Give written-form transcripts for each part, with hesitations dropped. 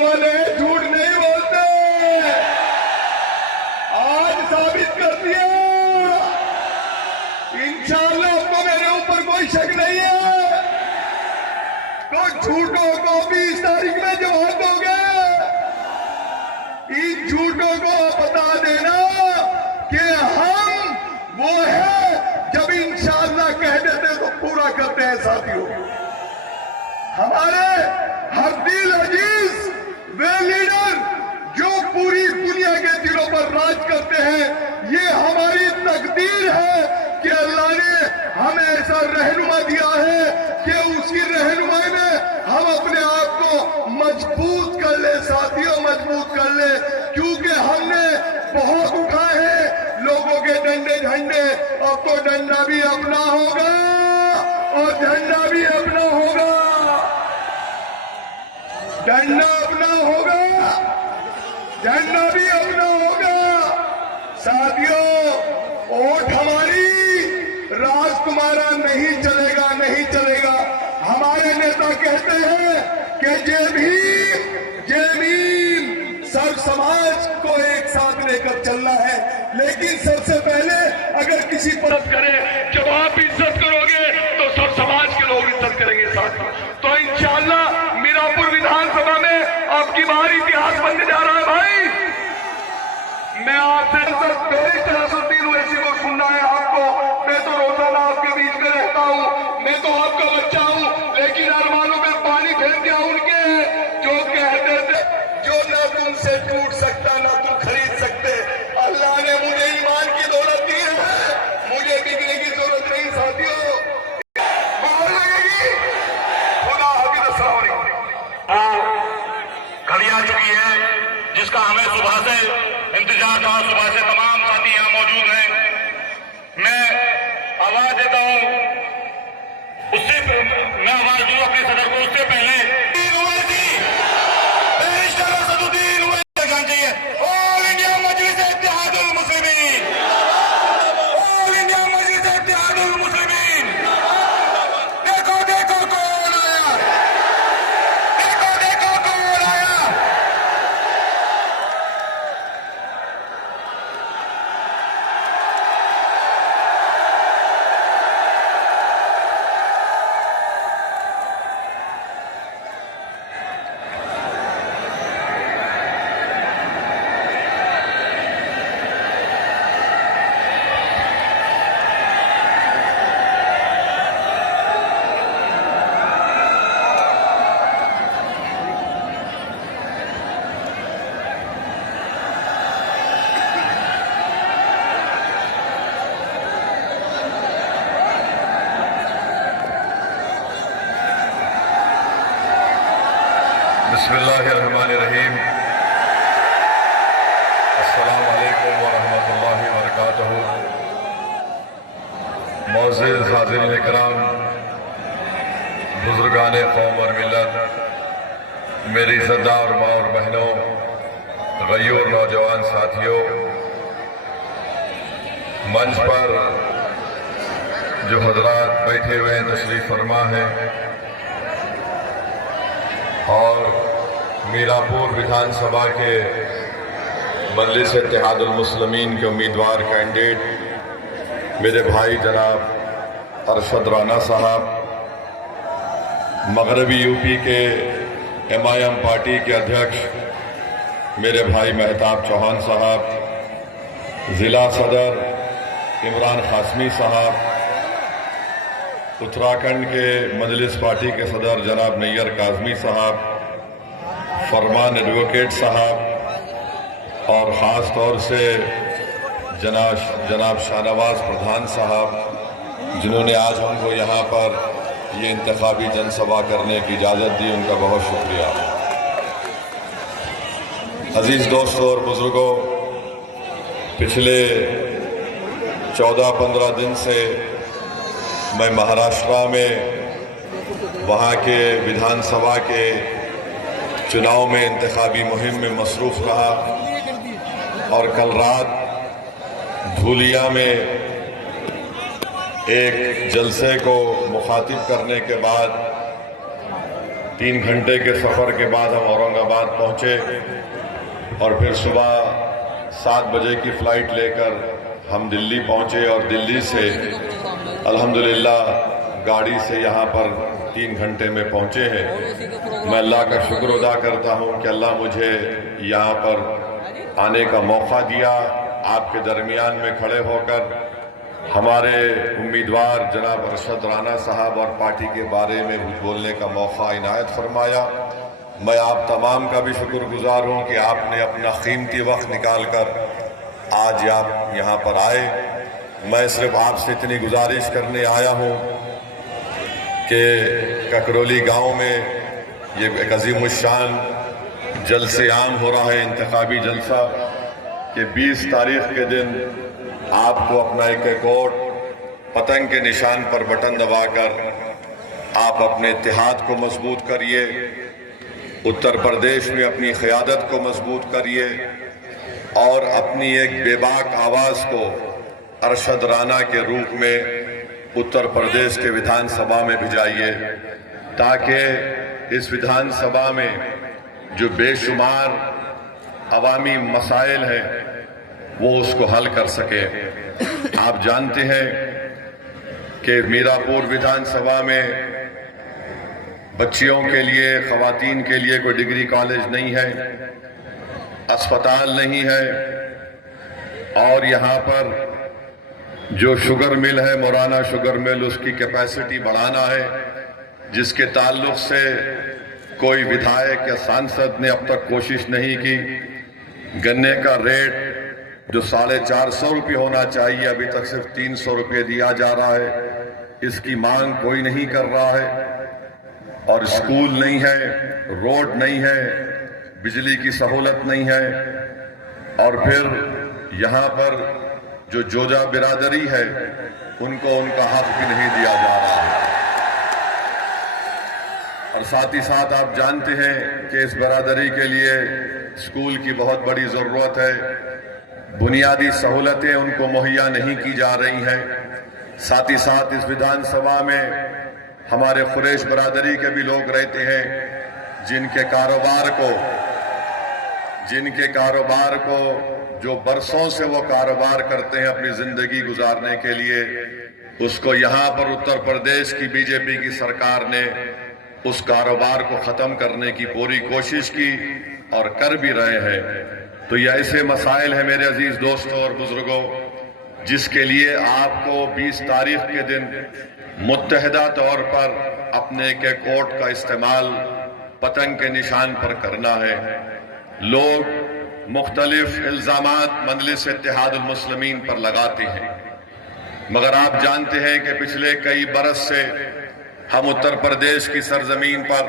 वाले झूठ नहीं बोलते। आज साबित कर दिया। इंशाअल्लाह आपको मेरे ऊपर कोई शक नहीं है। तो झूठों को 20 तारीख में जवाब दोगे। इन झूठों को बता देना कि हम वो है जब इंशाअल्लाह कह देते तो पूरा करते हैं। साथियों, हमारे हरदिल अजीज वे लीडर जो पूरी दुनिया के दिलों पर राज करते हैं, ये हमारी तकदीर है कि अल्लाह ने हमें ऐसा रहनुमा दिया है कि उसकी रहनुमाई में हम अपने आप को मजबूत कर ले। साथियों, मजबूत कर ले, क्योंकि हमने बहुत उठाए हैं लोगों के डंडे झंडे। अब तो डंडा भी अपना होगा और झंडा भी अपना होगा। डंडा अपना होगा, झंडा भी अपना होगा। साथियों, वोट हमारी, राज तुम्हारा नहीं चलेगा, नहीं चलेगा। हमारे नेता कहते हैं कि जमीन सब समाज को एक साथ लेकर चलना है, लेकिन सबसे पहले अगर किसी पर करे, जब आप इज्जत करोगे तो सब समाज के लोग इज्जत करेंगे। साथियों, तो इंशाअल्लाह मीरापुर विधानसभा में आपकी बार इतिहास बनने जा रहा है। भाई, मैं आपसे बैरिस्टर असदुद्दीन ओवैसी को सुनना है आपको। मैं तो रोजाना आपके बीच में रहता हूँ, मैं तो आपका बच्चा हूँ, लेकिन अरमानों में पानी फेंक दिया उनके जो कहते थे जो ना तुमसे टूट सकता ना तुम खरीद सकते। अल्लाह ने मुझे ईमान की दौलत दी है, मुझे बिकने की जरूरत नहीं। साथियों, बाहर लगेगी। खुदा हाफिज़। अस्सलाम वालेकुम। घड़ी आ चुकी है जिसका हमें सुबह से इंतजार था। सुबह से तमाम साथी यहाँ मौजूद हैं। मैं आवाज देता हूँ, उससे मैं आवाज दूँ अपने सदर को। उससे पहले बैरिस्टर असदुद्दीन ओवैसी जाना चाहिए। ऑल इंडिया मजलिस इत्तेहादुल मुस्लिमीन, ऑल इंडिया मजलिस इत्तेहादुल मुस्लिमीन। देखो देखो कौन आया, देखो देखो कौन आया। बिस्मिल्लाहिर्रहमानिर्रहीम। अस्सलाम वालेकुम व रहमतुल्लाहि व बरकातहू। मौजूद हाज़िरीन इकराम, बुजुर्गान कौम और मिल्लत, मेरी सरदार माँ और बहनों, गयूर नौजवान साथियों, मंच पर जो हजरात बैठे हुए हैं, तशरीफ फरमा है, और मीरापुर विधानसभा के मजलिस इत्तेहादुल मुस्लिमीन के उम्मीदवार कैंडिडेट मेरे भाई जनाब अरशद राना साहब, मगरबी यूपी के MIM पार्टी के अध्यक्ष मेरे भाई मेहताब चौहान साहब, ज़िला सदर इमरान कासमी साहब, उत्तराखंड के मजलिस पार्टी के सदर जनाब नैयर काजमी साहब, फरमान एडवोकेट साहब, और ख़ास तौर से जनाब शाहनवाज प्रधान साहब, जिन्होंने आज हमको यहाँ पर ये इंतखाबी जनसभा करने की इजाज़त दी, उनका बहुत शुक्रिया। अजीज़ दोस्तों और बुज़ुर्गों, पिछले 14-15 दिन से मैं महाराष्ट्र में वहाँ के विधानसभा के चुनाव में इंतखाबी मुहिम में मसरूफ़ रहा, और कल रात धूलिया में एक जलसे को मुखातिब करने के बाद 3 घंटे के सफ़र के बाद हम औरंगाबाद पहुंचे और फिर सुबह 7 बजे की फ़्लाइट लेकर हम दिल्ली पहुंचे और दिल्ली से अल्हम्दुलिल्लाह गाड़ी से यहाँ पर 3 घंटे में पहुंचे हैं। मैं अल्लाह का शुक्र अदा करता हूँ कि अल्लाह मुझे यहाँ पर आने का मौका दिया, आपके दरमियान में खड़े होकर हमारे उम्मीदवार जनाब अरशद राना साहब और पार्टी के बारे में बोलने का मौका इनायत फरमाया। मैं आप तमाम का भी शुक्रगुजार हूँ कि आपने अपना कीमती वक्त निकाल कर आज आप यहाँ पर आए। मैं सिर्फ आपसे इतनी गुजारिश करने आया हूँ कि ककरौली गांव में ये एक अजीमुशान जलसे आम हो रहा है, इंतखाबी जलसा, कि 20 तारीख के दिन आपको अपना एक वोट पतंग के निशान पर बटन दबाकर आप अपने इत्तेहाद को मजबूत करिए, उत्तर प्रदेश में अपनी क़यादत को मजबूत करिए और अपनी एक बेबाक आवाज़ को अरशद राना के रूप में उत्तर प्रदेश के विधानसभा में भिजाइए, ताकि इस विधानसभा में जो बेशुमार अवामी मसाइल हैं वो उसको हल कर सके। आप जानते हैं कि मीरापुर विधानसभा में बच्चियों के लिए, ख़वातीन के लिए कोई डिग्री कॉलेज नहीं है, अस्पताल नहीं है, और यहाँ पर जो शुगर मिल है, मोराना शुगर मिल, उसकी कैपेसिटी बढ़ाना है, जिसके ताल्लुक से कोई विधायक या सांसद ने अब तक कोशिश नहीं की। गन्ने का रेट जो 450 रुपये होना चाहिए, अभी तक सिर्फ 300 रुपये दिया जा रहा है। इसकी मांग कोई नहीं कर रहा है। और स्कूल नहीं है, रोड नहीं है, बिजली की सहूलत नहीं है, और फिर यहाँ पर जो जोजा बिरादरी है उनको उनका हक भी नहीं दिया जा रहा है। और साथ ही साथ आप जानते हैं कि इस बिरादरी के लिए स्कूल की बहुत बड़ी ज़रूरत है, बुनियादी सहूलतें उनको मुहैया नहीं की जा रही हैं। साथ ही साथ इस विधानसभा में हमारे कुरैश बिरादरी के भी लोग रहते हैं, जिनके कारोबार को जो बरसों से वो कारोबार करते हैं अपनी जिंदगी गुजारने के लिए, उसको यहाँ पर उत्तर प्रदेश की बीजेपी की सरकार ने उस कारोबार को खत्म करने की पूरी कोशिश की और कर भी रहे हैं। तो ये ऐसे मसाइल हैं मेरे अजीज दोस्तों और बुजुर्गों, जिसके लिए आपको 20 तारीख के दिन मुत्तहिदा तौर पर अपने के कोट का इस्तेमाल पतंग के निशान पर करना है। लोग मुख्तलिफ इल्जामात मजलिस इत्तेहादुल मुस्लिमीन पर लगाते हैं, मगर आप जानते हैं कि पिछले कई बरस से हम उत्तर प्रदेश की सरजमीन पर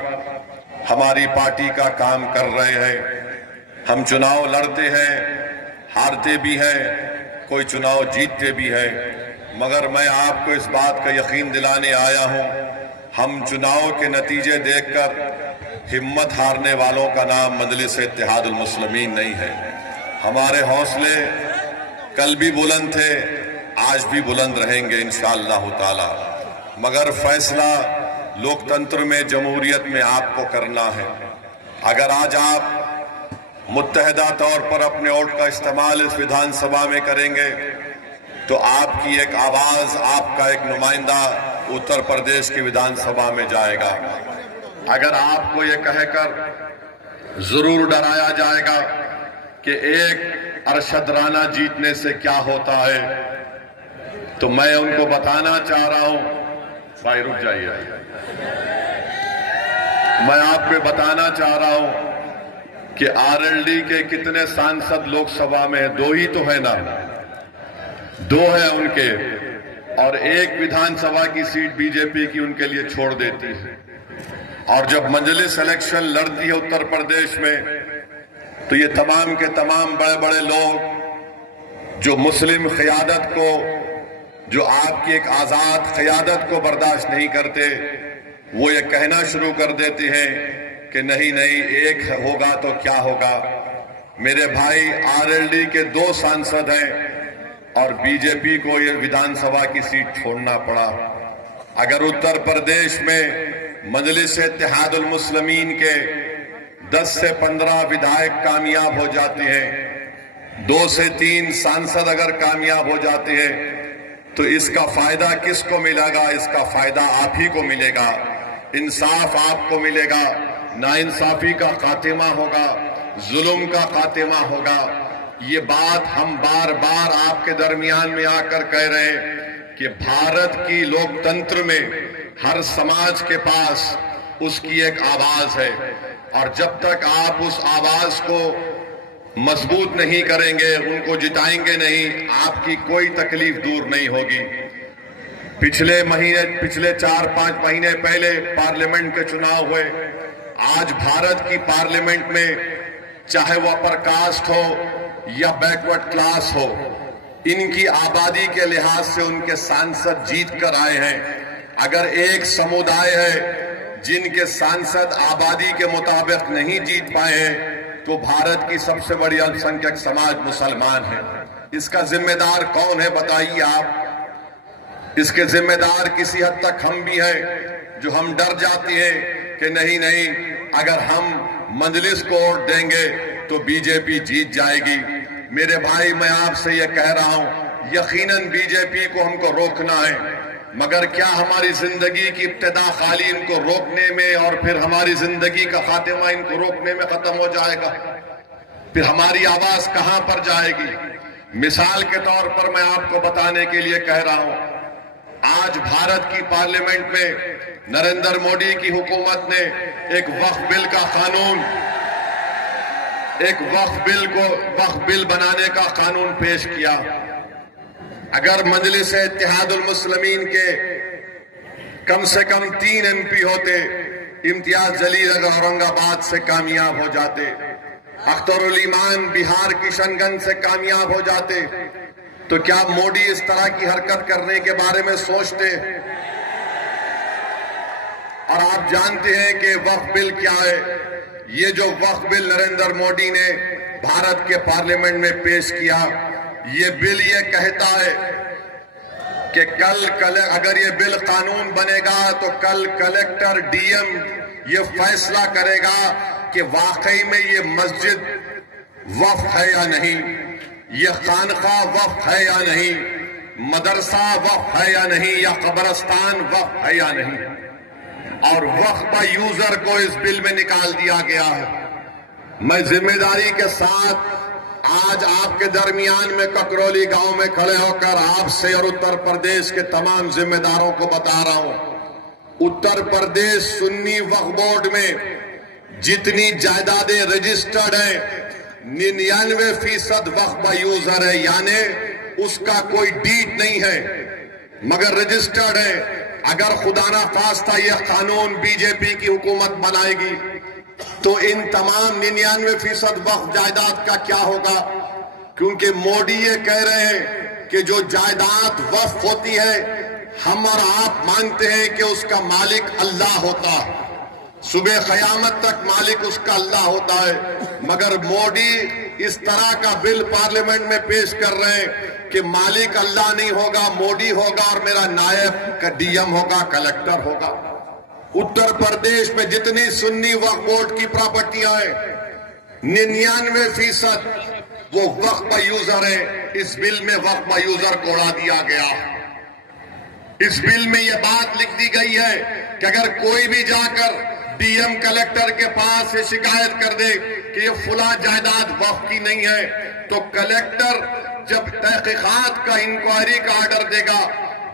हमारी पार्टी का काम कर रहे हैं। हम चुनाव लड़ते हैं, हारते भी हैं, कोई चुनाव जीतते भी हैं, मगर मैं आपको इस बात का यकीन दिलाने आया हूं, हम चुनाव के नतीजे देखकर हिम्मत हारने वालों का नाम मजलिस इत्तेहादुल मुस्लिमीन नहीं है। हमारे हौसले कल भी बुलंद थे, आज भी बुलंद रहेंगे इंशाअल्लाह ताला, मगर फैसला लोकतंत्र में, जमहूरियत में आपको करना है। अगर आज आप मुत्तहिदा तौर पर अपने वोट का इस्तेमाल इस विधानसभा में करेंगे तो आपकी एक आवाज, आपका एक नुमाइंदा उत्तर प्रदेश की विधानसभा में जाएगा। अगर आपको ये कहकर जरूर डराया जाएगा कि एक अरशद राना जीतने से क्या होता है, तो मैं उनको बताना चाह रहा हूं, भाई रुक जाइए, मैं आपको बताना चाह रहा हूं कि आरएलडी के कितने सांसद लोकसभा में है? 2 ही तो है ना, 2 है उनके, और एक विधानसभा की सीट बीजेपी की उनके लिए छोड़ देती है। और जब मजलिस इलेक्शन लड़ती है उत्तर प्रदेश में, तो ये तमाम के तमाम बड़े बड़े लोग जो मुस्लिम क़यादत को, जो आपकी एक आजाद क़यादत को बर्दाश्त नहीं करते, वो ये कहना शुरू कर देते हैं कि नहीं नहीं, एक होगा तो क्या होगा। मेरे भाई, आरएलडी के 2 सांसद हैं और बीजेपी को ये विधानसभा की सीट छोड़ना पड़ा। अगर उत्तर प्रदेश में मजलिस इत्तेहादुल मुस्लिमीन के 10 से 15 विधायक कामयाब हो जाते हैं, 2 से 3 सांसद अगर कामयाब हो जाते हैं, तो इसका फायदा किसको मिलेगा? इसका फायदा आप ही को मिलेगा, इंसाफ आपको मिलेगा, नाइंसाफी का खात्मा होगा, जुल्म का खात्मा होगा। ये बात हम बार बार आपके दरमियान में आकर कह रहे हैं कि भारत की लोकतंत्र में हर समाज के पास उसकी एक आवाज है, और जब तक आप उस आवाज को मजबूत नहीं करेंगे, उनको जिताएंगे नहीं, आपकी कोई तकलीफ दूर नहीं होगी। पिछले 4-5 महीने पहले पार्लियामेंट के चुनाव हुए। आज भारत की पार्लियामेंट में चाहे वह अपर कास्ट हो या बैकवर्ड क्लास हो, इनकी आबादी के लिहाज से उनके सांसद जीत कर आए हैं। अगर एक समुदाय है जिनके सांसद आबादी के मुताबिक नहीं जीत पाए हैं, तो भारत की सबसे बड़ी अल्पसंख्यक समाज मुसलमान है। इसका जिम्मेदार कौन है बताइए आप? इसके जिम्मेदार किसी हद तक हम भी हैं, जो हम डर जाते हैं कि नहीं, अगर हम मजलिस को वोट देंगे तो बीजेपी जीत जाएगी। मेरे भाई, मैं आपसे यह कह रहा हूं, यकीनन बीजेपी को हमको रोकना है, मगर क्या हमारी जिंदगी की इब्तिदा खाली इनको रोकने में और फिर हमारी जिंदगी का खात्मा इनको रोकने में खत्म हो जाएगा? फिर हमारी आवाज कहां पर जाएगी? मिसाल के तौर पर मैं आपको बताने के लिए कह रहा हूं, आज भारत की पार्लियामेंट में नरेंद्र मोदी की हुकूमत ने एक वक्फ बिल बनाने का कानून पेश किया। अगर मजलिस इत्तेहादुल मुस्लिमीन के कम से कम 3 MP होते, इम्तियाज जलील अगर औरंगाबाद से कामयाब हो जाते, अख्तरुल ईमान बिहार किशनगंज से कामयाब हो जाते, तो क्या मोदी इस तरह की हरकत करने के बारे में सोचते? और आप जानते हैं कि वक्फ बिल क्या है? ये जो वक्फ बिल नरेंद्र मोदी ने भारत के पार्लियामेंट में पेश किया, ये बिल ये कहता है कि अगर ये बिल कानून बनेगा तो कल कलेक्टर डीएम ये फैसला करेगा कि वाकई में ये मस्जिद वक्फ है या नहीं, ये खानका वक्फ है या नहीं, मदरसा वक्फ है या नहीं, या कब्रिस्तान वक्फ है या नहीं। और वक्फ यूजर को इस बिल में निकाल दिया गया है। मैं जिम्मेदारी के साथ आज आपके दरमियान में ककरौली गांव में खड़े होकर आपसे और उत्तर प्रदेश के तमाम जिम्मेदारों को बता रहा हूं, उत्तर प्रदेश सुन्नी वक्फ बोर्ड में जितनी जायदादें रजिस्टर्ड हैं, 99% वक्फ यूजर है, यानी उसका कोई डीड नहीं है मगर रजिस्टर्ड है। अगर खुदा ना खास्ता यह कानून बीजेपी की हुकूमत बनाएगी तो इन तमाम 99% वक्फ जायदाद का क्या होगा? क्योंकि मोदी ये कह रहे हैं कि जो जायदाद वक्फ होती है, हम और आप मानते हैं कि उसका मालिक अल्लाह होता है, सुबह क़यामत तक मालिक उसका अल्लाह होता है, मगर मोदी इस तरह का बिल पार्लियामेंट में पेश कर रहे हैं कि मालिक अल्लाह नहीं होगा, मोदी होगा और मेरा नायब का डीएम होगा, कलेक्टर होगा। उत्तर प्रदेश में जितनी सुन्नी वक्फ बोर्ड की प्रॉपर्टियां हैं, 99% वो वक्फ यूजर है। इस बिल में वक्फ यूजर को उड़ा दिया गया। इस बिल में यह बात लिख दी गई है कि अगर कोई भी जाकर डीएम कलेक्टर के पास ये शिकायत कर दे कि ये फुला जायदाद वक्फ की नहीं है, तो कलेक्टर जब तहकीकात का इंक्वायरी का ऑर्डर देगा,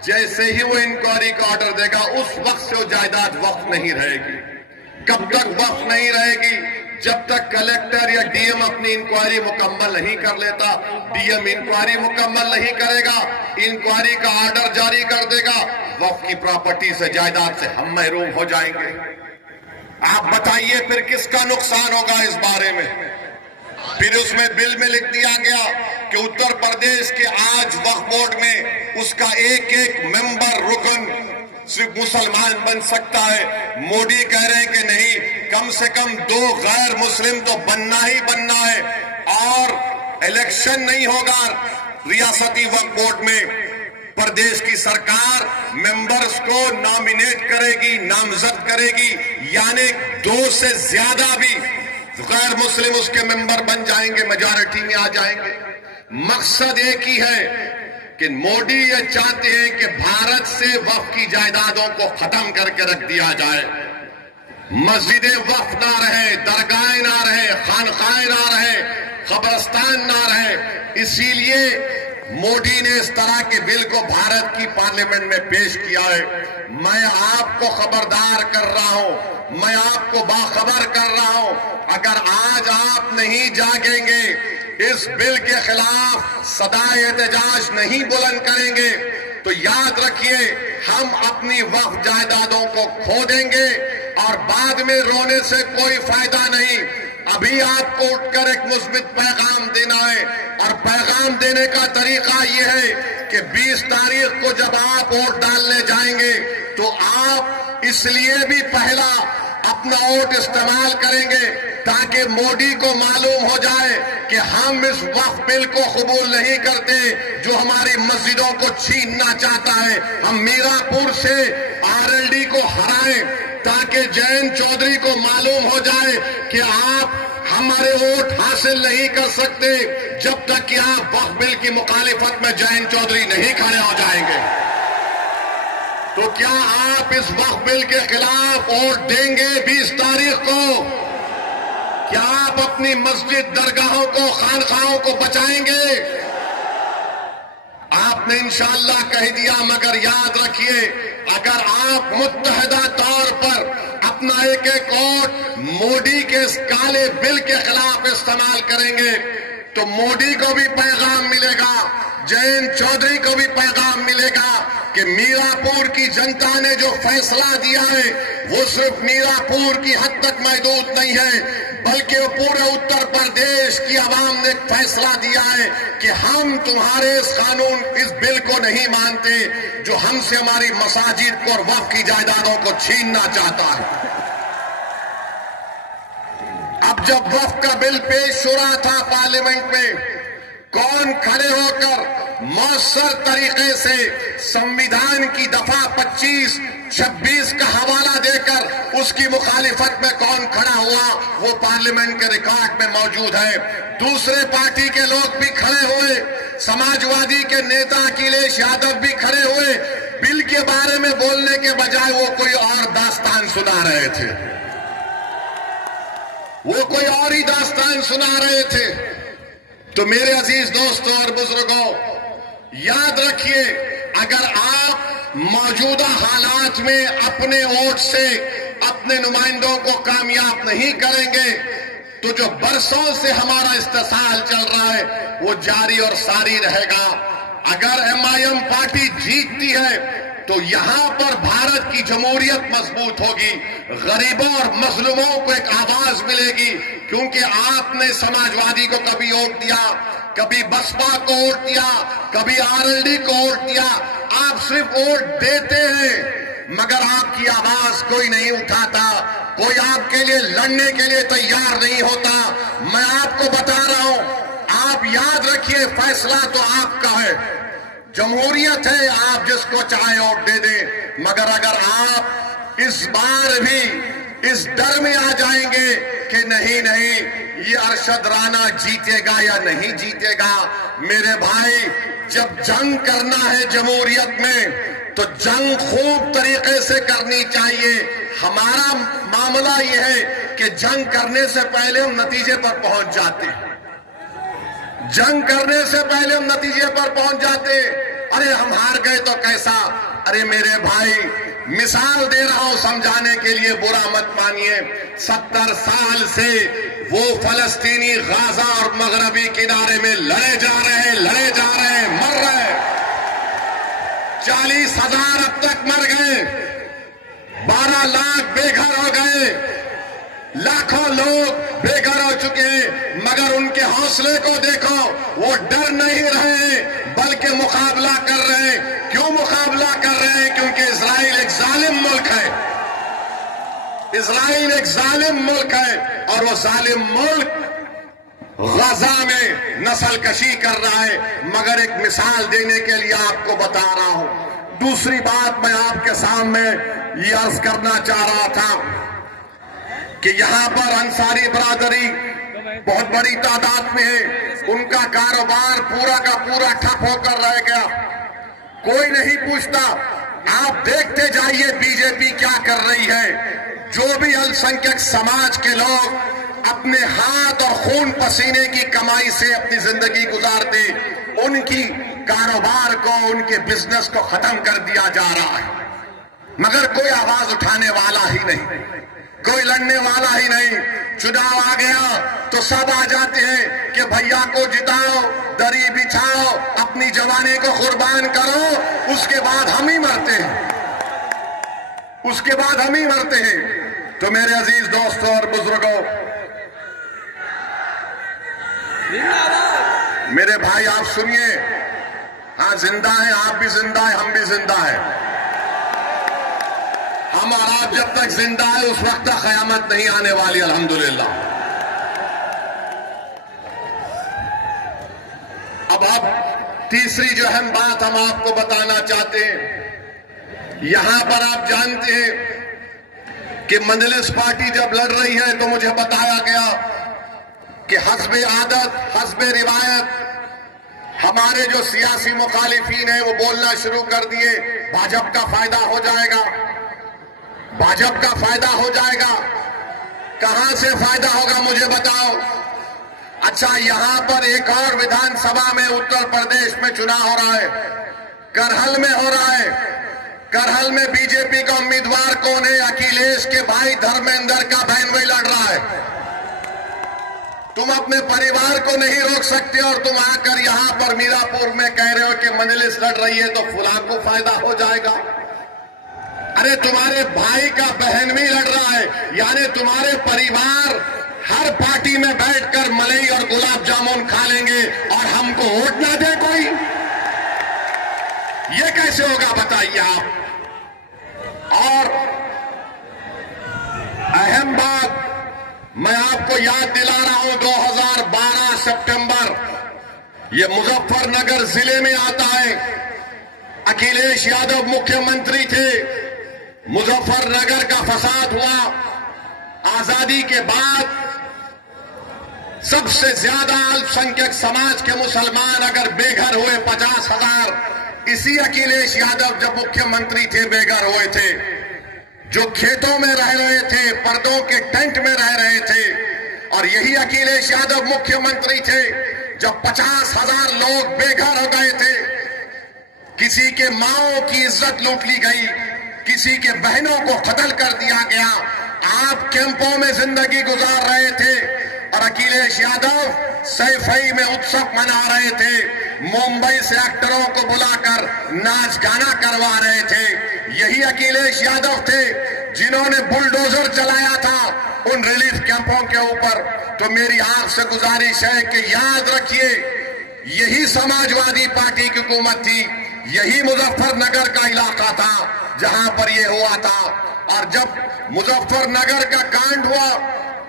जैसे ही वो इंक्वायरी का ऑर्डर देगा, उस वक्त से वो जायदाद वक्फ नहीं रहेगी। कब तक वक्फ नहीं रहेगी? जब तक कलेक्टर या डीएम अपनी इंक्वायरी मुकम्मल नहीं कर लेता। डीएम इंक्वायरी मुकम्मल नहीं करेगा, इंक्वायरी का ऑर्डर जारी कर देगा, वक्फ की प्रॉपर्टी से, जायदाद से हम महरूम हो जाएंगे। आप बताइए फिर किसका नुकसान होगा इस बारे में? फिर उसमें बिल में लिख दिया गया कि उत्तर प्रदेश के आज वक्फ बोर्ड में उसका एक एक मेंबर रुकन सिर्फ मुसलमान बन सकता है। मोदी कह रहे हैं कि नहीं, कम से कम 2 गैर मुस्लिम तो बनना ही बनना है, और इलेक्शन नहीं होगा रियासती वक्फ बोर्ड में। प्रदेश की सरकार मेंबर्स को नॉमिनेट करेगी, नामजद करेगी, यानी 2 से ज्यादा भी गैर मुस्लिम उसके मेंबर बन जाएंगे, मेजॉरिटी में आ जाएंगे। मकसद एक ही है कि मोदी ये चाहते हैं कि भारत से वक्फ की जायदादों को खत्म करके रख दिया जाए, मस्जिदें वक्फ ना रहे, दरगाहें ना रहे, खानखाएं ना रहे, कब्रिस्तान ना रहे। इसीलिए मोदी ने इस तरह के बिल को भारत की पार्लियामेंट में पेश किया है। मैं आपको खबरदार कर रहा हूं, मैं आपको बाखबर कर रहा हूं, अगर आज आप नहीं जागेंगे, इस बिल के खिलाफ सदाए एहतजाज नहीं बुलंद करेंगे, तो याद रखिए हम अपनी वक्फ जायदादों को खो देंगे और बाद में रोने से कोई फायदा नहीं। अभी आपको उठकर एक मुस्बित पैगाम देना है, और पैगाम देने का तरीका यह है कि 20 तारीख को जब आप वोट डालने जाएंगे तो आप इसलिए भी पहला अपना वोट इस्तेमाल करेंगे ताकि मोदी को मालूम हो जाए कि हम इस वक्फ बिल को कबूल नहीं करते जो हमारी मस्जिदों को छीनना चाहता है। हम मीरापुर से आरएलडी को हराएं ताकि जयंत चौधरी को मालूम हो जाए कि आप हमारे वोट हासिल नहीं कर सकते जब तक कि आप वक्फ बिल की मुखालिफत में जयंत चौधरी नहीं खड़े हो जाएंगे। तो क्या आप इस वक्फ बिल के खिलाफ वोट देंगे 20 तारीख को? क्या आप अपनी मस्जिद, दरगाहों को, खानखाहों को बचाएंगे? आपने इंशाअल्लाह कह दिया, मगर याद रखिए अगर आप मुत्तहदा तौर पर अपना एक एक वोट मोदी के इस काले बिल के खिलाफ इस्तेमाल करेंगे तो मोदी को भी पैगाम मिलेगा, जयंत चौधरी को भी पैगाम मिलेगा कि मीरापुर की जनता ने जो फैसला दिया है वो सिर्फ मीरापुर की हद तक महदूद नहीं है, बल्कि वो पूरे उत्तर प्रदेश की आवाम ने फैसला दिया है कि हम तुम्हारे इस कानून, इस बिल को नहीं मानते जो हमसे हमारी मसाजिद को और वक्फ की जायदादों को छीनना चाहता है। अब जब वक्फ का बिल पेश हो रहा था पार्लियामेंट में, कौन खड़े होकर मौसर तरीके से संविधान की दफा 25, 26 का हवाला देकर उसकी मुखालिफत में कौन खड़ा हुआ वो पार्लियामेंट के रिकॉर्ड में मौजूद है। दूसरे पार्टी के लोग भी खड़े हुए, समाजवादी के नेता अखिलेश यादव भी खड़े हुए, बिल के बारे में बोलने के बजाय वो कोई और दास्तान सुना रहे थे, वो कोई और ही दास्तान सुना रहे थे। तो मेरे अजीज दोस्तों और बुजुर्गों, याद रखिए अगर आप मौजूदा हालात में अपने वोट से अपने नुमाइंदों को कामयाब नहीं करेंगे तो जो बरसों से हमारा इस्तेसाल चल रहा है वो जारी और सारी रहेगा। अगर एमआईएम पार्टी जीतती है तो यहां पर भारत की जमहूरियत मजबूत होगी, गरीबों और मजलूमों को एक आवाज मिलेगी, क्योंकि आपने समाजवादी को कभी वोट दिया, कभी बसपा को वोट दिया, कभी आरएलडी को वोट दिया। आप सिर्फ वोट देते हैं मगर आपकी आवाज कोई नहीं उठाता, कोई आपके लिए लड़ने के लिए तैयार नहीं होता। मैं आपको बता रहा हूं, आप याद रखिए फैसला तो आपका है, जमहूरियत है, आप जिसको चाहे वोट दे दें, मगर अगर आप इस बार भी इस डर में आ जाएंगे कि नहीं ये अरशद राना जीतेगा या नहीं जीतेगा, मेरे भाई जब जंग करना है जमहूरियत में तो जंग खूब तरीके से करनी चाहिए। हमारा मामला यह है कि जंग करने से पहले हम नतीजे पर पहुंच जाते हैं, जंग करने से पहले हम नतीजे पर पहुंच जाते। अरे हम हार गए तो कैसा? अरे मेरे भाई मिसाल दे रहा हूं समझाने के लिए, बुरा मत मानिए। 70 साल से वो फलस्तीनी गाजा और मगरबी किनारे में लड़े जा रहे हैं, मर रहे हैं। 40,000 अब तक मर गए, 12 लाख बेघर हो गए, लाखों लोग बेघर हो चुके हैं, मगर उनके हौसले को देखो, वो डर नहीं रहे बल्कि मुकाबला कर रहे हैं। क्यों मुकाबला कर रहे हैं? क्योंकि इजराइल एक जालिम मुल्क है, इजराइल एक जालिम मुल्क है और वो जालिम मुल्क गजा में नस्ल कशी कर रहा है, मगर एक मिसाल देने के लिए आपको बता रहा हूं। दूसरी बात मैं आपके सामने ये अर्ज करना चाह रहा था कि यहां पर अंसारी बरादरी बहुत बड़ी तादाद में है, उनका कारोबार पूरा का पूरा ठप होकर रह गया, कोई नहीं पूछता। आप देखते जाइए बीजेपी क्या कर रही है। जो भी अल्पसंख्यक समाज के लोग अपने हाथ और खून पसीने की कमाई से अपनी जिंदगी गुजारते, उनकी कारोबार को, उनके बिजनेस को खत्म कर दिया जा रहा है, मगर कोई आवाज उठाने वाला ही नहीं, कोई लड़ने वाला ही नहीं। चुनाव आ गया तो सब आ जाते हैं कि भैया को जिताओ, दरी बिछाओ, अपनी जवानी को कुर्बान करो, उसके बाद हम ही मरते हैं, उसके बाद हम ही मरते हैं। तो मेरे अजीज दोस्तों और बुजुर्गों, मेरे भाई आप सुनिए, हाँ जिंदा है, आप भी जिंदा है, हम भी जिंदा है। हम और आप जब तक जिंदा है उस वक्त तक कयामत नहीं आने वाली, अल्हम्दुलिल्लाह। अब तीसरी जो अहम बात हम आपको बताना चाहते हैं, यहां पर आप जानते हैं कि मंजलिस पार्टी जब लड़ रही है तो मुझे बताया गया कि हस्बे आदत, हस्बे रिवायत हमारे जो सियासी मुखालिफिन हैं वो बोलना शुरू कर दिए, भाजपा का फायदा हो जाएगा, भाजपा का फायदा हो जाएगा। कहां से फायदा होगा मुझे बताओ। अच्छा, यहां पर एक और विधानसभा में उत्तर प्रदेश में चुनाव हो रहा है, करहल में हो रहा है। करहल में बीजेपी का उम्मीदवार कौन है? अखिलेश के भाई धर्मेंद्र का बहन वही लड़ रहा है। तुम अपने परिवार को नहीं रोक सकते और तुम आकर यहां पर मीरापुर में कह रहे हो कि मजलिस लड़ रही है तो फुला को फायदा हो जाएगा। अरे तुम्हारे भाई का बहन भी लड़ रहा है, यानी तुम्हारे परिवार हर पार्टी में बैठकर मलाई और गुलाब जामुन खा लेंगे और हमको वोट ना दे कोई, ये कैसे होगा बताइए आप। और अहम बात मैं आपको याद दिला रहा हूं, 2012 सितंबर, ये मुजफ्फरनगर जिले में आता है। अखिलेश यादव मुख्यमंत्री थे, मुजफ्फरनगर का फसाद हुआ। आजादी के बाद सबसे ज्यादा अल्पसंख्यक समाज के मुसलमान अगर बेघर हुए 50,000, इसी अखिलेश यादव जब मुख्यमंत्री थे बेघर हुए थे। जो खेतों में रह रहे थे, पर्दों के टेंट में रह रहे थे, और यही अखिलेश यादव मुख्यमंत्री थे जब 50,000 लोग बेघर हो गए थे। किसी के माओं की इज्जत लूट ली गई, किसी के बहनों को कत्ल कर दिया गया। आप कैंपों में जिंदगी गुजार रहे थे और अखिलेश यादव सैफई में उत्सव मना रहे थे, मुंबई से एक्टरों को बुलाकर नाच गाना करवा रहे थे। यही अखिलेश यादव थे जिन्होंने बुलडोजर चलाया था उन रिलीफ कैंपों के ऊपर। तो मेरी आपसे गुजारिश है कि याद रखिए, यही समाजवादी पार्टी की हुकूमत थी, यही मुजफ्फरनगर का इलाका था जहां पर यह हुआ था। और जब मुजफ्फरनगर का कांड हुआ,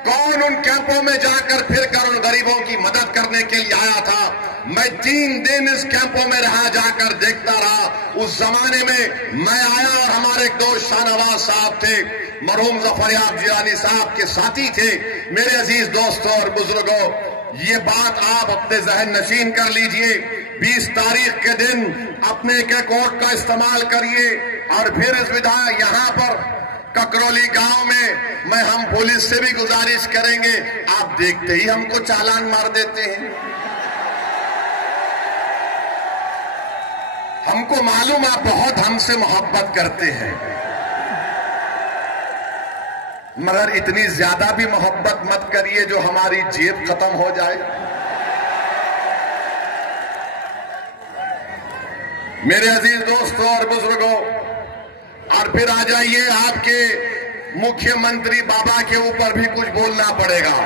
कौन उन कैंपों में जाकर फिरकर उन गरीबों की मदद करने के लिए आया था? मैं 3 दिन इस कैंपों में रहा, जाकर देखता रहा। उस जमाने में मैं आया और हमारे एक दोस्त शाहनवाज साहब थे, मरहूम जफरयाब जिलानी साहब के साथी थे। मेरे अजीज दोस्तों और बुजुर्गों, ये बात आप अपने जहन नशीन कर लीजिए। 20 तारीख के दिन अपने के कोर्ट का इस्तेमाल करिए और फिर इस विधायक यहां पर ककरौली गांव में हम पुलिस से भी गुजारिश करेंगे, आप देखते ही हमको चालान मार देते हैं। हमको मालूम आप बहुत हमसे मोहब्बत करते हैं, मगर इतनी ज्यादा भी मोहब्बत मत करिए जो हमारी जेब खत्म हो जाए। मेरे अजीज दोस्तों और बुजुर्गों, और फिर आ जाइए, आपके मुख्यमंत्री बाबा के ऊपर भी कुछ बोलना पड़ेगा।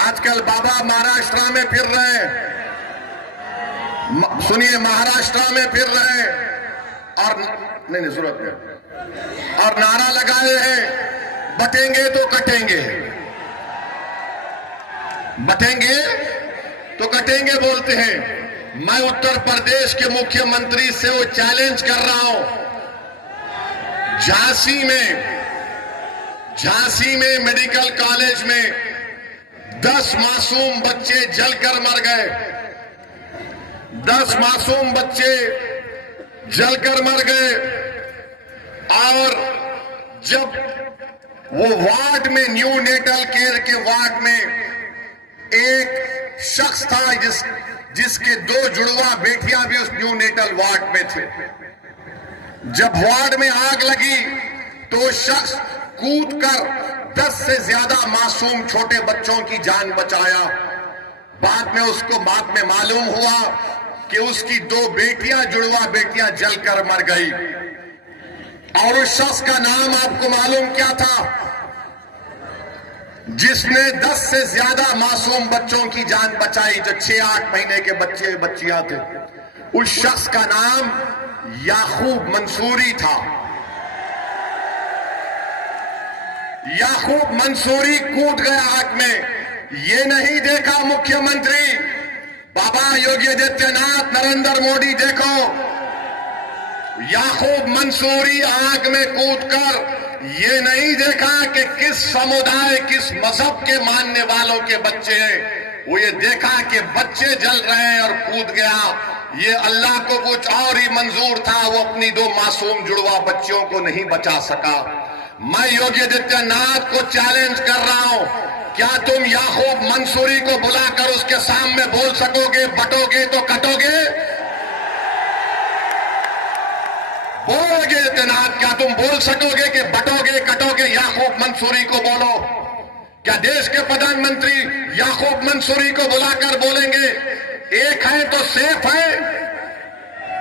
आजकल बाबा महाराष्ट्र में फिर रहे हैं, सुनिए, महाराष्ट्र में फिर रहे हैं और नहीं जरूरत है, और नारा लगाए हैं बटेंगे तो कटेंगे, बटेंगे तो कटेंगे बोलते हैं। मैं उत्तर प्रदेश के मुख्यमंत्री से वो चैलेंज कर रहा हूं। झांसी में मेडिकल कॉलेज में 10 मासूम बच्चे जलकर मर गए, 10 मासूम बच्चे जलकर मर गए। और जब वो वार्ड में, न्यू नेटल केयर के वार्ड में एक शख्स था जिसके 2 जुड़वा बेटियां भी उस न्यू नेटल वार्ड में थे। जब वार्ड में आग लगी तो शख्स कूदकर 10 से ज्यादा मासूम छोटे बच्चों की जान बचाया। बाद में मालूम हुआ कि उसकी 2 बेटियां, जुड़वा बेटियां जलकर मर गई। और उस शख्स का नाम आपको मालूम क्या था? जिसने 10 से ज्यादा मासूम बच्चों की जान बचाई, जो 6-8 महीने के बच्चे बच्चियां थे। उस शख्स का नाम याकूब मंसूरी था। याकूब मंसूरी कूद गया आग में। ये नहीं देखा मुख्यमंत्री बाबा योगी आदित्यनाथ, नरेंद्र मोदी, देखो याकूब मंसूरी आग में कूदकर ये नहीं देखा कि किस समुदाय, किस मजहब के मानने वालों के बच्चे हैं। वो ये देखा कि बच्चे जल रहे हैं और कूद गया। ये अल्लाह को कुछ और ही मंजूर था, वो अपनी 2 मासूम जुड़वा बच्चियों को नहीं बचा सका। मैं योगी आदित्यनाथ को चैलेंज कर रहा हूं, क्या तुम याकूब मंसूरी को बुलाकर उसके सामने बोल सकोगे बटोगे तो कटोगे? बोलोगे आदित्यनाथ, क्या तुम बोल सकोगे कि बटोगे कटोगे? याकूब मंसूरी को बोलो। क्या देश के प्रधानमंत्री याकूब मंसूरी को बुलाकर बोलेंगे एक है तो सेफ है?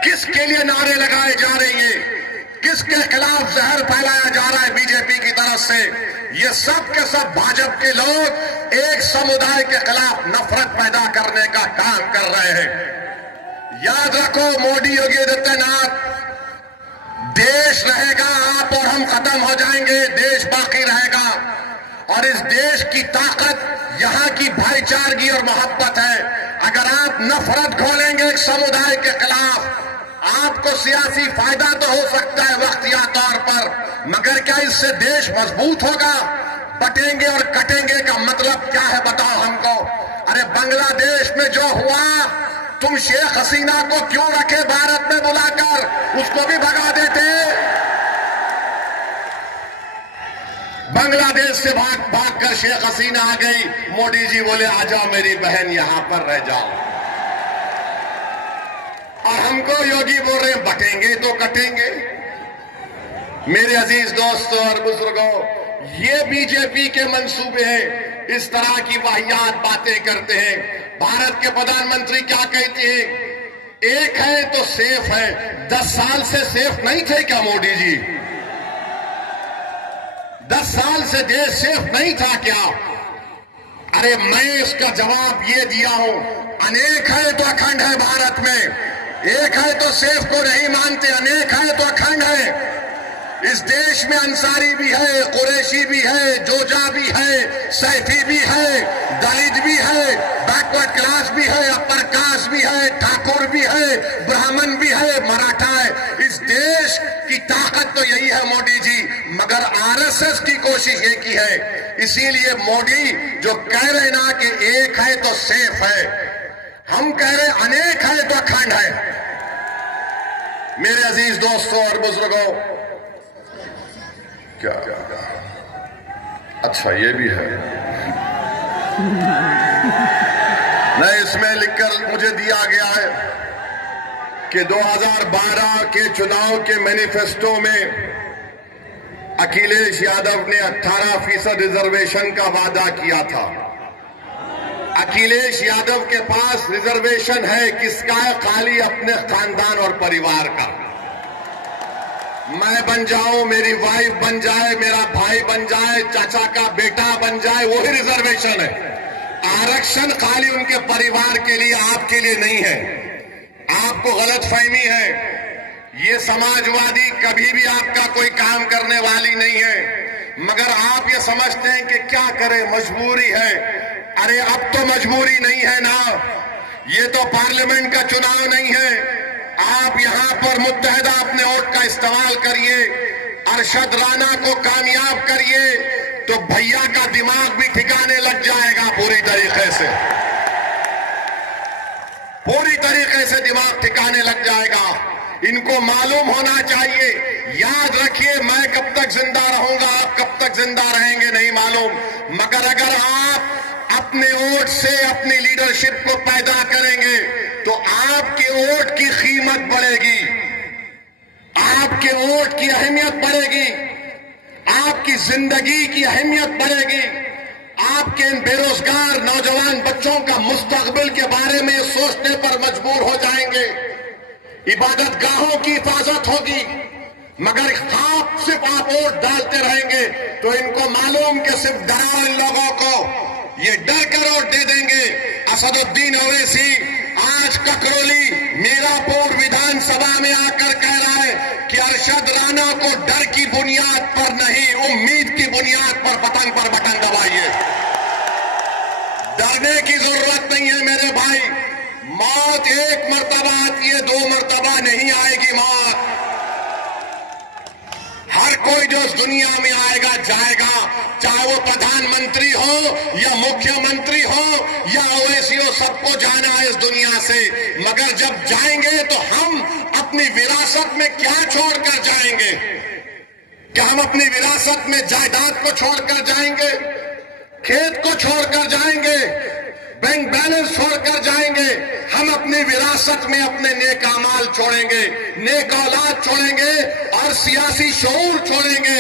किसके लिए नारे लगाए जा रहे हैं? किसके खिलाफ जहर फैलाया जा रहा है बीजेपी की तरफ से? ये सब के सब भाजपा के लोग एक समुदाय के खिलाफ नफरत पैदा करने का काम कर रहे हैं। याद रखो मोदी, योगी आदित्यनाथ, देश रहेगा, आप और हम खत्म हो जाएंगे, देश बाकी रहेगा। और इस देश की ताकत यहां की भाईचारगी और मोहब्बत है। अगर आप नफरत खोलेंगे एक समुदाय के खिलाफ, आपको सियासी फायदा तो हो सकता है वक्तिया तौर पर, मगर क्या इससे देश मजबूत होगा? बटेंगे और कटेंगे का मतलब क्या है बताओ हमको। अरे बांग्लादेश में जो हुआ, तुम शेख हसीना को क्यों रखे भारत में बुलाकर? उसको भी भगा देते। बांग्लादेश से भाग कर शेख हसीना आ गई। मोदी जी बोले आ जाओ मेरी बहन, यहां पर रह जाओ। और हमको योगी बोल रहे हैं बटेंगे तो कटेंगे। मेरे अजीज दोस्तों और बुजुर्गों, ये बीजेपी के मंसूबे हैं। इस तरह की वाहियात बातें करते हैं। भारत के प्रधानमंत्री क्या कहते हैं? एक है तो सेफ है। 10 साल से सेफ नहीं थे क्या मोदी जी? 10 साल से देश सेफ नहीं था क्या? अरे मैं इसका जवाब ये दिया हूं, अनेक है तो अखंड है भारत में। एक है तो सेफ को नहीं मानते, अनेक है तो अखंड है। इस देश में अंसारी भी है, कुरैशी भी है, जोजा भी है, सैफी भी है, दलित भी है, बैकवर्ड क्लास भी है, अपर कास्ट भी है, ठाकुर भी है, ब्राह्मण भी है, मराठा है। इस देश की ताकत तो यही है मोदी जी, मगर आरएसएस की कोशिश ये की है। इसीलिए मोदी जो कह रहे ना कि एक है तो सेफ है, हम कह रहे अनेक है तो अखंड है। मेरे अजीज दोस्तों और बुजुर्गों, क्या अच्छा ये भी है नहीं, इसमें लिखकर मुझे दिया गया है कि 2012 के चुनाव के मैनिफेस्टो में अखिलेश यादव ने 18% रिजर्वेशन का वादा किया था। अखिलेश यादव के पास रिजर्वेशन है किसका है? खाली अपने खानदान और परिवार का। मैं बन जाऊं, मेरी वाइफ बन जाए, मेरा भाई बन जाए, चाचा का बेटा बन जाए, वही रिजर्वेशन है। आरक्षण खाली उनके परिवार के लिए, आपके लिए नहीं है। आपको गलतफहमी है। ये समाजवादी कभी भी आपका कोई काम करने वाली नहीं है। मगर आप ये समझते हैं कि क्या करें, मजबूरी है। अरे अब तो मजबूरी नहीं है ना, ये तो पार्लियामेंट का चुनाव नहीं है। आप यहां पर मुत्तहदा अपने वोट का इस्तेमाल करिए, अरशद राणा को कामयाब करिए, तो भैया का दिमाग भी ठिकाने लग जाएगा। पूरी तरीके से दिमाग ठिकाने लग जाएगा। इनको मालूम होना चाहिए। याद रखिए, मैं कब तक जिंदा रहूंगा, आप कब तक जिंदा रहेंगे नहीं मालूम, मगर अगर आप अपने वोट से अपनी लीडरशिप को पैदा करेंगे तो आपके वोट की कीमत बढ़ेगी, आपके वोट की अहमियत बढ़ेगी, आपकी जिंदगी की अहमियत बढ़ेगी। आपके इन बेरोजगार नौजवान बच्चों का मुस्तकबिल के बारे में सोचने पर मजबूर हो जाएंगे। इबादत गाहों की हिफाजत होगी, मगर सिर्फ आप वोट डालते रहेंगे तो इनको मालूम कि सिर्फ डराओ इन लोगों को, ये डर कर वोट दे देंगे। असदुद्दीन ओवैसी आज ककरौली मीरापुर विधानसभा में आकर कह रहा है कि अरशद राणा को डर की बुनियाद पर नहीं, उम्मीद की बुनियाद पर बटन दबाइए। डरने की जरूरत नहीं है मेरे भाई। मौत एक मर्तबा आती है, 2 मर्तबा नहीं आएगी मौत। हर कोई जो इस दुनिया में आएगा जाएगा, चाहे वो प्रधानमंत्री हो या मुख्यमंत्री हो या ओवैसी हो, सबको जाना है इस दुनिया से। मगर जब जाएंगे तो हम अपनी विरासत में क्या छोड़कर जाएंगे? क्या हम अपनी विरासत में जायदाद को छोड़कर जाएंगे, खेत को छोड़कर जाएंगे, बैंक बैलेंस छोड़कर जाएंगे? हम अपनी विरासत में अपने नेक अमाल छोड़ेंगे, नेक औलाद छोड़ेंगे और सियासी शऊर छोड़ेंगे,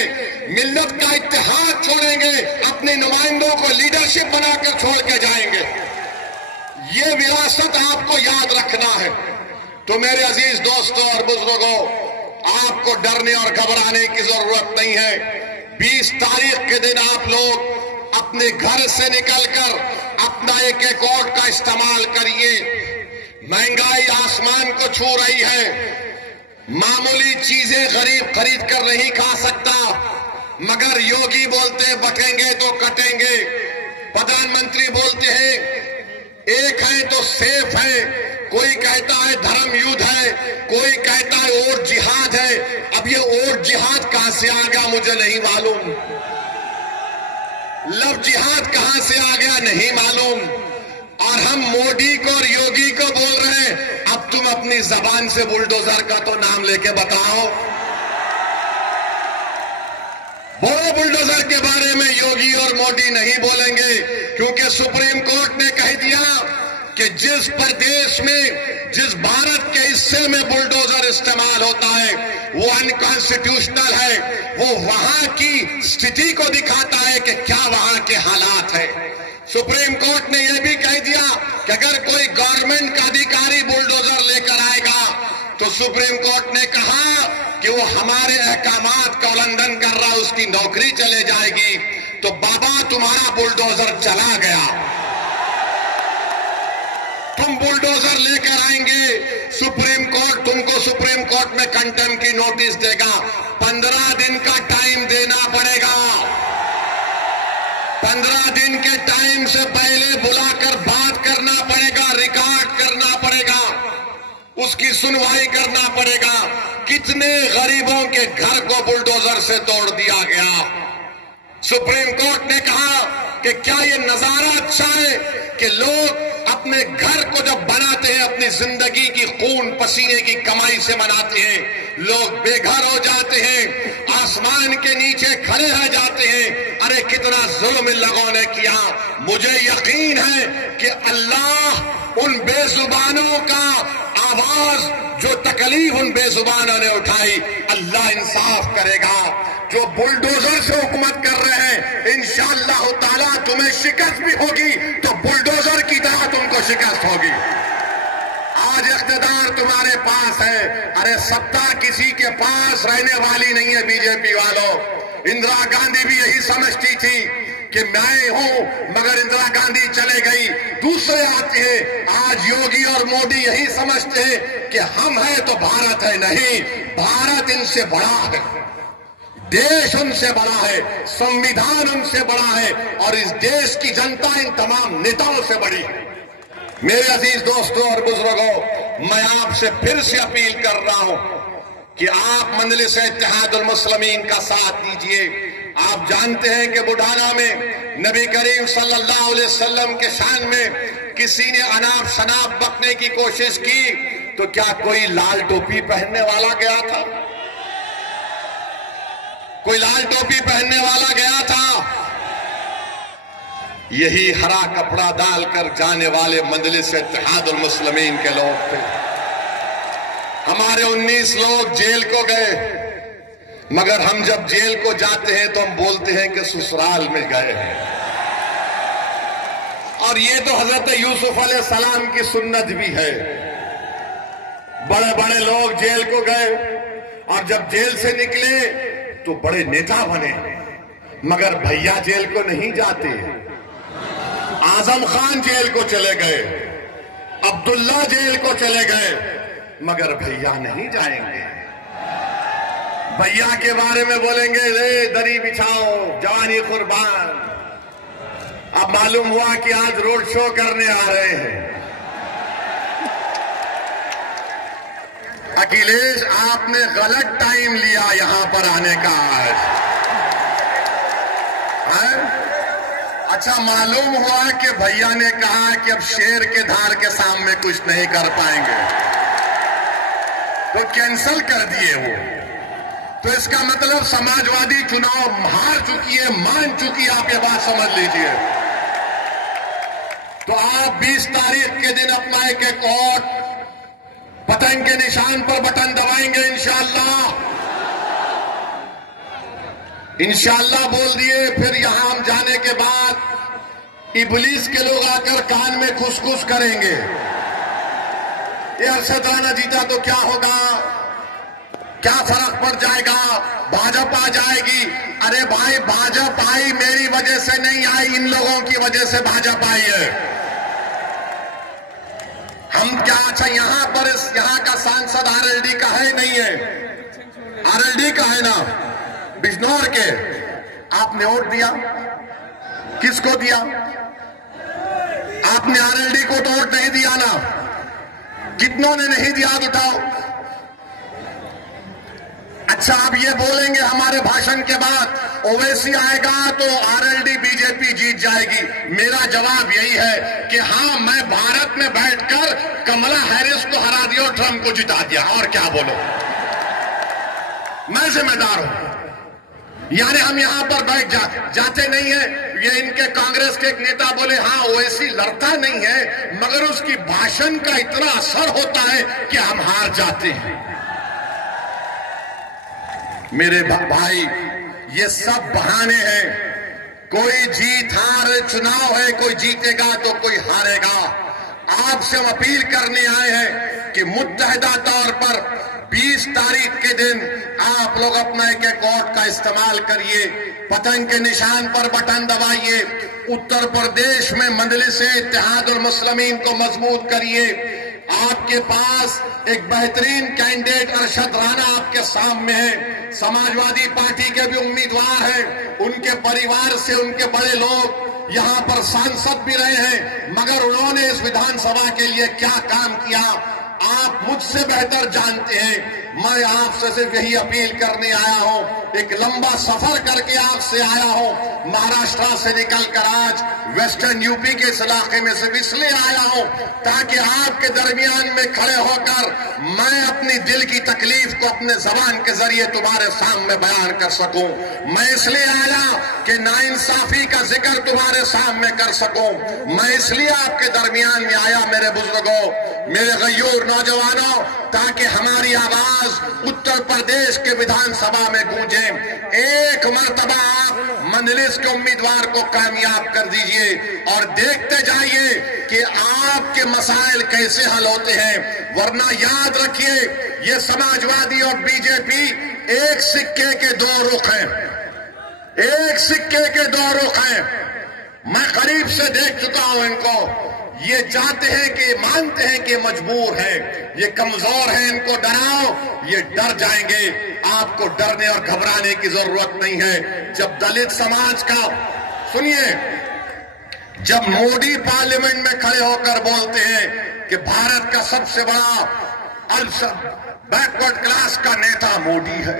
मिल्लत का इत्तेहाद छोड़ेंगे, अपने नुमाइंदों को लीडरशिप बनाकर छोड़ के जाएंगे। ये विरासत आपको याद रखना है। तो मेरे अजीज दोस्तों और बुजुर्गों, आपको डरने और घबराने की जरूरत नहीं है। 20 तारीख के दिन आप लोग अपने घर से निकलकर अपना एक वोट का इस्तेमाल करिए। महंगाई आसमान को छू रही है, मामूली चीजें गरीब खरीद कर नहीं खा सकता, मगर योगी बोलते हैं बकेंगे तो कटेंगे, प्रधानमंत्री बोलते हैं एक है तो सेफ है, कोई कहता है धर्म युद्ध है, कोई कहता है और जिहाद है। अब ये और जिहाद कहां से आ गया मुझे नहीं मालूम, लव जिहाद कहां से आ गया नहीं मालूम। और हम मोदी को और योगी को बोल रहे हैं, अब तुम अपनी जबान से बुलडोजर का तो नाम लेके बताओ। बोलो बुलडोजर के बारे में योगी और मोदी नहीं बोलेंगे, क्योंकि सुप्रीम कोर्ट ने कह दिया कि जिस प्रदेश में, जिस भारत के हिस्से में बुलडोजर इस्तेमाल होता है वो अनकॉन्स्टिट्यूशनल है। वो वहां की स्थिति को दिखाता है कि क्या वहां के हालात है। सुप्रीम कोर्ट ने यह भी कह दिया कि अगर कोई गवर्नमेंट का अधिकारी बुलडोजर लेकर आएगा तो सुप्रीम कोर्ट ने कहा कि वो हमारे अहकामात का उल्लंघन कर रहा है, उसकी नौकरी चले जाएगी। तो बाबा तुम्हारा बुलडोजर चला गया, तुम बुलडोजर लेकर आएंगे, सुप्रीम कोर्ट तुमको सुप्रीम कोर्ट में कंटेम्प्ट की नोटिस देगा। 15 दिन का टाइम देना पड़ेगा। 15 दिन के टाइम से पहले बुलाकर बात करना पड़ेगा, रिकॉर्ड करना पड़ेगा, उसकी सुनवाई करना पड़ेगा। कितने गरीबों के घर को बुलडोजर से तोड़ दिया गया। सुप्रीम कोर्ट ने कहा कि क्या ये नजारा अच्छा है कि लोग अपने घर को जब बनाते हैं, अपनी जिंदगी की खून पसीने की कमाई से बनाते हैं, लोग बेघर हो जाते हैं, आसमान के नीचे खड़े रह जाते हैं। अरे कितना जुल्म इन लोगों ने किया। मुझे यकीन है कि अल्लाह उन बेजुबानों का आवाज, जो तकलीफ उन बेजुबानों ने उठाई, अल्लाह इंसाफ करेगा। जो बुलडोजर से हुकूमत कर रहे हैं, इंशाअल्लाह ताला तुम्हें शिकस्त भी होगी तो बुलडोजर की तरह तुमको शिकस्त होगी। आज इख्तिदार तुम्हारे पास है, अरे सत्ता किसी के पास रहने वाली नहीं है। बीजेपी वालों, इंदिरा गांधी भी यही समझती थी कि मैं हूं, मगर इंदिरा गांधी चले गई, दूसरे आते हैं। आज योगी और मोदी यही समझते हैं कि हम हैं तो भारत है। नहीं, भारत इनसे बड़ा है। देश उनसे बड़ा है, संविधान उनसे बड़ा है और इस देश की जनता इन तमाम नेताओं से बड़ी है। मेरे अजीज दोस्तों और बुजुर्गों, मैं आपसे फिर से अपील कर रहा हूं कि आप मजलिस इत्तेहादुल मुस्लिमीन का साथ दीजिए। आप जानते हैं कि बुढ़ाना में नबी करीम सल्लल्लाहु अलैहि वसल्लम के शान में किसी ने अनाप शनाप बकने की कोशिश की तो क्या कोई लाल टोपी पहनने वाला गया था? कोई लाल टोपी पहनने वाला गया था? यही हरा कपड़ा डालकर जाने वाले मजलिस इत्तेहादुल मुस्लिमीन के लोग थे। हमारे 19 लोग जेल को गए, मगर हम जब जेल को जाते हैं तो हम बोलते हैं कि ससुराल में गए हैं। और ये तो हजरत यूसुफ अलैहिस्सलाम की सुन्नत भी है। बड़े बड़े लोग जेल को गए और जब जेल से निकले तो बड़े नेता बने, मगर भैया जेल को नहीं जाते। आजम खान जेल को चले गए, अब्दुल्ला जेल को चले गए, मगर भैया नहीं जाएंगे। भैया के बारे में बोलेंगे रे दरी बिछाओ जवानी कुर्बान। अब मालूम हुआ कि आज रोड शो करने आ रहे हैं। अखिलेश, आपने गलत टाइम लिया यहां पर आने का आज। अच्छा, मालूम हुआ कि भैया ने कहा कि अब शेर के धार के सामने कुछ नहीं कर पाएंगे तो कैंसिल कर दिए वो। तो इसका मतलब समाजवादी चुनाव हार चुकी है, मान चुकी है। आप ये बात समझ लीजिए। तो आप 20 तारीख के दिन अपना एक एक वोट पतंग के निशान पर बटन दबाएंगे इंशाअल्लाह। इंशाअल्लाह बोल दिए। फिर यहां हम जाने के बाद इबलीस के लोग आकर कान में खुसखुस करेंगे, ये अरशद राणा जीता तो क्या होगा, क्या फर्क पड़ जाएगा, भाजपा जाएगी। अरे भाई, भाजपा आई मेरी वजह से नहीं आई, इन लोगों की वजह से भाजपा आई है। हम क्या, अच्छा यहां पर यहां का सांसद आरएलडी का है नहीं है? आरएलडी का है ना, बिजनौर के। आपने वोट दिया, किसको दिया? आपने आरएलडी को तो वोट नहीं दिया ना। कितनों ने नहीं दिया, हाथ उठाओ। अच्छा, आप ये बोलेंगे हमारे भाषण के बाद ओवैसी आएगा तो आरएलडी बीजेपी जीत जाएगी। मेरा जवाब यही है कि हाँ, मैं भारत में बैठकर कमला हैरिस को हरा दिया और ट्रंप को जिता दिया, और क्या बोलो, मैं जिम्मेदार हूं। यानी हम यहां पर बैठ जाते नहीं है। ये इनके कांग्रेस के एक नेता बोले हाँ ओवैसी लड़ता नहीं है, मगर उसकी भाषण का इतना असर होता है कि हम हार जाते हैं। मेरे भाई, ये सब बहाने हैं। कोई जीत हार चुनाव है, कोई जीतेगा तो कोई हारेगा। आपसे हम अपील करने आए हैं कि मुत्तहिदा तौर पर 20 तारीख के दिन आप लोग अपना एक एक वोट का इस्तेमाल करिए, पतंग के निशान पर बटन दबाइए, उत्तर प्रदेश में मजलिस इत्तेहादुल मुस्लिमीन को मजबूत करिए। आपके पास एक बेहतरीन कैंडिडेट अरशद राणा आपके सामने है। समाजवादी पार्टी के भी उम्मीदवार हैं, उनके परिवार से उनके बड़े लोग यहां पर सांसद भी रहे हैं, मगर उन्होंने इस विधानसभा के लिए क्या काम किया आप मुझसे बेहतर जानते हैं। मैं आपसे सिर्फ यही अपील करने आया हूं, एक लंबा सफर करके आपसे आया हूं। महाराष्ट्र से निकलकर आज वेस्टर्न यूपी के इस इलाके में सिर्फ इसलिए आया हूं ताकि आपके दरमियान में खड़े होकर मैं अपनी दिल की तकलीफ को अपने जबान के जरिए तुम्हारे सामने बयान कर सकूं। मैं इसलिए आया कि नाइंसाफी का जिक्र तुम्हारे सामने कर सकूं। मैं इसलिए आपके दरमियान में आया मेरे बुजुर्गों, मेरे गयूर नौजवानों, ताकि हमारी आवाज उत्तर प्रदेश के विधानसभा में गूंजे। एक मर्तबा आप मजलिस के उम्मीदवार को कामयाब कर दीजिए और देखते जाइए कि आपके मसाइल कैसे हल होते हैं। वरना याद रखिए, ये समाजवादी और बीजेपी एक सिक्के के दो रुख हैं, एक सिक्के के दो रुख हैं। मैं करीब से देख चुका हूं इनको। ये चाहते हैं कि मानते हैं कि मजबूर है, ये कमजोर है, इनको डराओ, ये डर जाएंगे। आपको डरने और घबराने की जरूरत नहीं है। जब दलित समाज का, सुनिए, जब मोदी पार्लियामेंट में खड़े होकर बोलते हैं कि भारत का सबसे बड़ा बैकवर्ड क्लास का नेता मोदी है,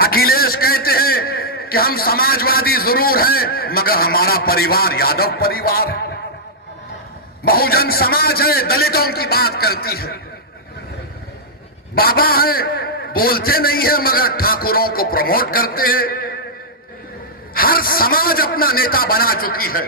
अखिलेश कहते हैं कि हम समाजवादी जरूर हैं मगर हमारा परिवार यादव परिवार है, बहुजन समाज है, दलितों की बात करती है, बाबा है, बोलते नहीं है मगर ठाकुरों को प्रमोट करते हैं। हर समाज अपना नेता बना चुकी है।